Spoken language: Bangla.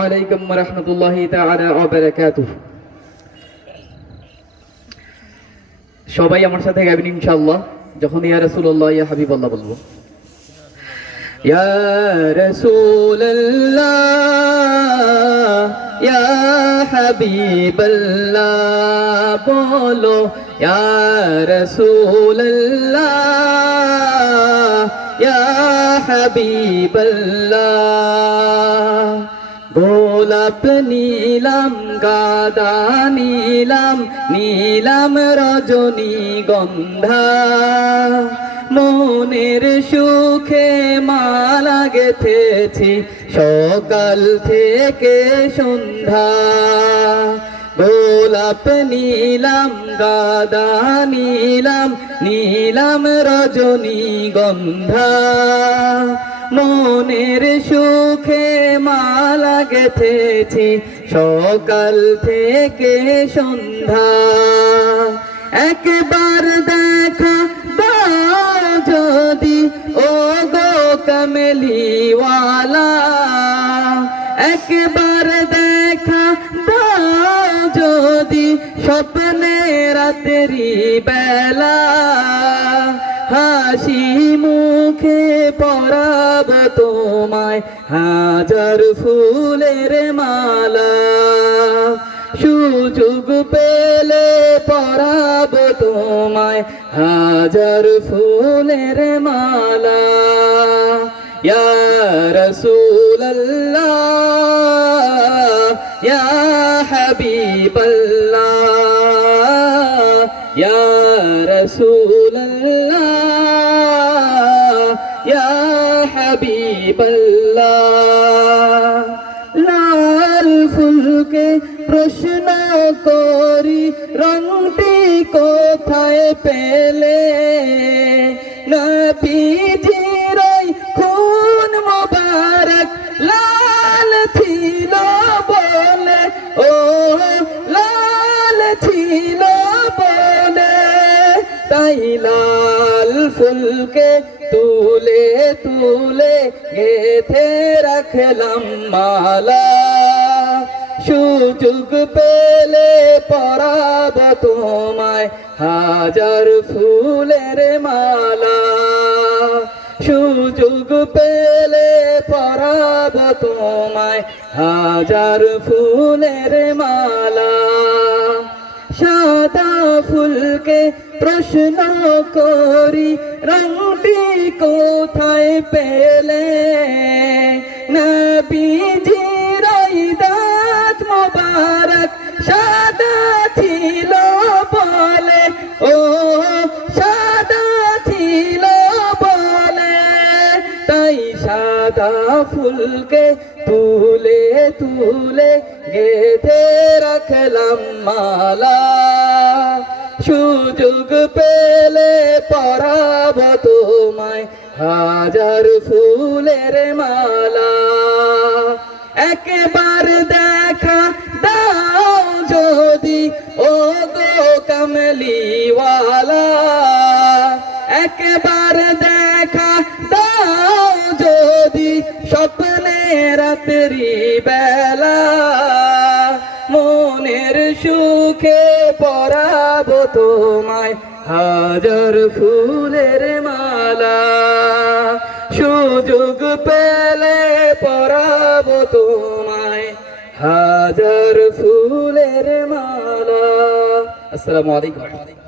আলাইকুম ওয়া রাহমাতুল্লাহি তাআলা ওয়া বারাকাতুহু। সবাই আমার সাথে গাইবেন ইনশাআল্লাহ। যখন ইয়া রাসূলুল্লাহ ইয়া হাবিবাল্লাহ বলবো, ইয়া রাসূলুল্লাহ ইয়া হাবিবাল্লাহ বলো, ইয়া রাসূলুল্লাহ ইয়া হাবিবাল্লাহ। গোলাপ নীলাম গাদা নীলাম নীলাম রজনী গন্ধা, মনের সুখে মালা গেথেছি সকাল থেকে সন্ধ্যা। গোলাপ নীলাম গাদা নীলাম নীলাম রজনী গন্ধা, মনের সুখে মালা গেথেছি সকাল থেকে সন্ধ্যা। একবার দেখা দাও যদি ও গো কামলিওয়ালা, একবার দেখা দাও যদি স্বপ্নে রাতেরি বেলা, হাসি মুখে পরাব তোমায় হাজার ফুলের মালা। সুযোগ পেলে পরাব তোমায় হাজার ফুলের মালা। ইয়া রাসূলুল্লাহ ইয়া হাবিবাল্লাহ, ইয়া রাসূলুল্লাহ ইয়া হাবিবাল্লাহ। লাল ফুলকে প্রশ্ন করি রংটি কোথায় পেলে, নবীজির ওই খুন মোবারক লাল ছিল বলে, ও লাল ছিল বলে, তাই লাল ফুলকে তুলে তুলে গেথে রাখলাম মালা। সুযোগ পেলে পরাব তোমায় হাজার ফুলের মালা। সুযোগ পেলে পরাব তোমায় হাজার ফুলের মালা। সাদা ফুলকে প্রশ্ন করি রংটি কোথায় পেলে, নবীজির ওই দাঁত মোবারক সাদা ছিল বলে, ও সাদা ছিল বলে, তাই সাদা ফুলকে তুলে তুলে গেথে রাখলাম মালা। সুযোগ পেলে পরাব তোমায় হাজার ফুলের মালা। একবার দেখা দাও যদি ও গো কামলিওয়ালা, একবার দেখা দাও যদি স্বপ্নে রাতেরি বেলা, মনের সুখে পরাব তোমায় হাজার ফুলের মালা। সুযোগ পেলে পরাব তোমায় হাজার ফুলের মালা। আসসালামু আলাইকুম।